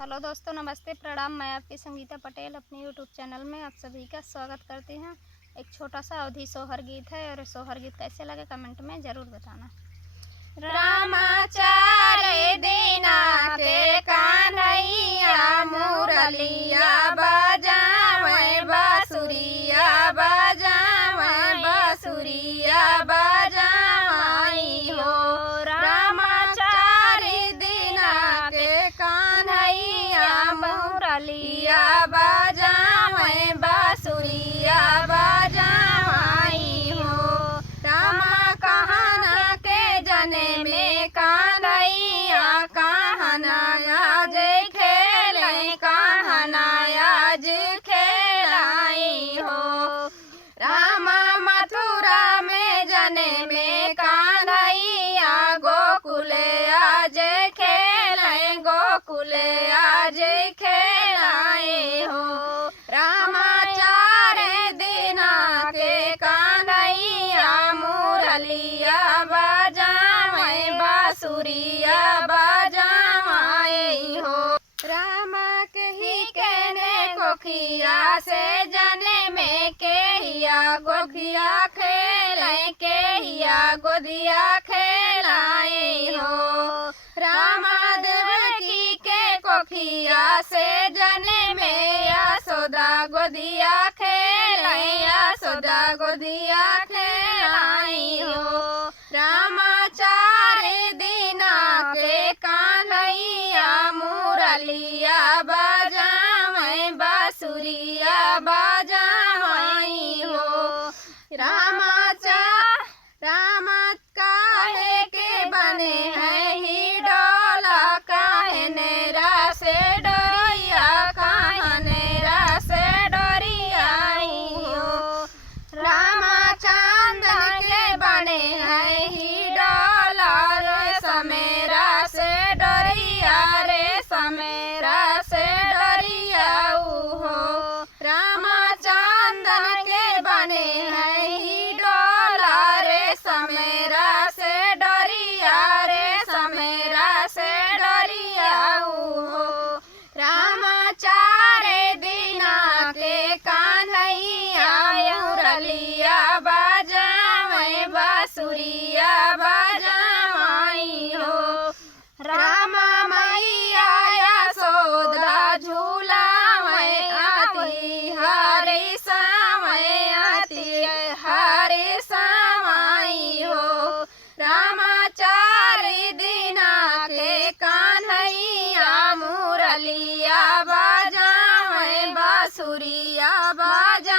Hello दोस्तों, नमस्ते, प्रणाम। मैं आपकी संगीता पटेल अपने यूट्यूब चैनल में आप सभी का स्वागत करती हूँ। एक छोटा सा अवधी सोहर गीत है और सोहर गीत कैसे लगे कमेंट में ज़रूर बताना। रामाचारे दीना के कान्हैया मुरलिया बजावे बांसुरिया बजावे बांसुरिया बजाई हो। रामाचारे दीना के कान्हैया मुरलिया बजावे बांसुरिया बजाई हो। रामा कहना के जने में कान्हैया कहनाया जे खेले कहनाया जे खेलाई हो। रामा मथुरा में जने में कान्हैया गोकुले आज खेले गोकुले आज खेलाए हो। रामाचारे दीना के कान्हैया मुरलिया बजावे बांसुरिया बजाए हो। रामा के ही कहने कोखिया से जने में केहिया गोखिया खेले केहिया गोदिया खेलाए हो। रामा देवकी के कोखिया से जने में यशोदा गोदिया खेले यशोदा गोदिया खेलाई हो। रामाचारे दीना के कान्हैया मुरलिया बजावे बांसुरिया बजाई हो। रामा काहे के बने हैं ही डोला काहे नेरा से डोरिया काहे नेरा से डोरियाई हो। रामा चांदन के बने हैं ही डोला रे समेरा से डोरिया रे समेरा से डोरिया हो। रामा चांदन के बने हैं ही डोला रे समेरा से डोरिया रे समेरा से डोरिया हो। रामाचारे दीना के कान्हैया मुरलिया बजावे बांसुरिया बजाई हो। रामा मैया यशोदा झूलावे आती हरे सावे आती हरे सावाई हो। रामाचारे दीना के कान्हैया मुरलिया बजावे बांसुरिया बजाई।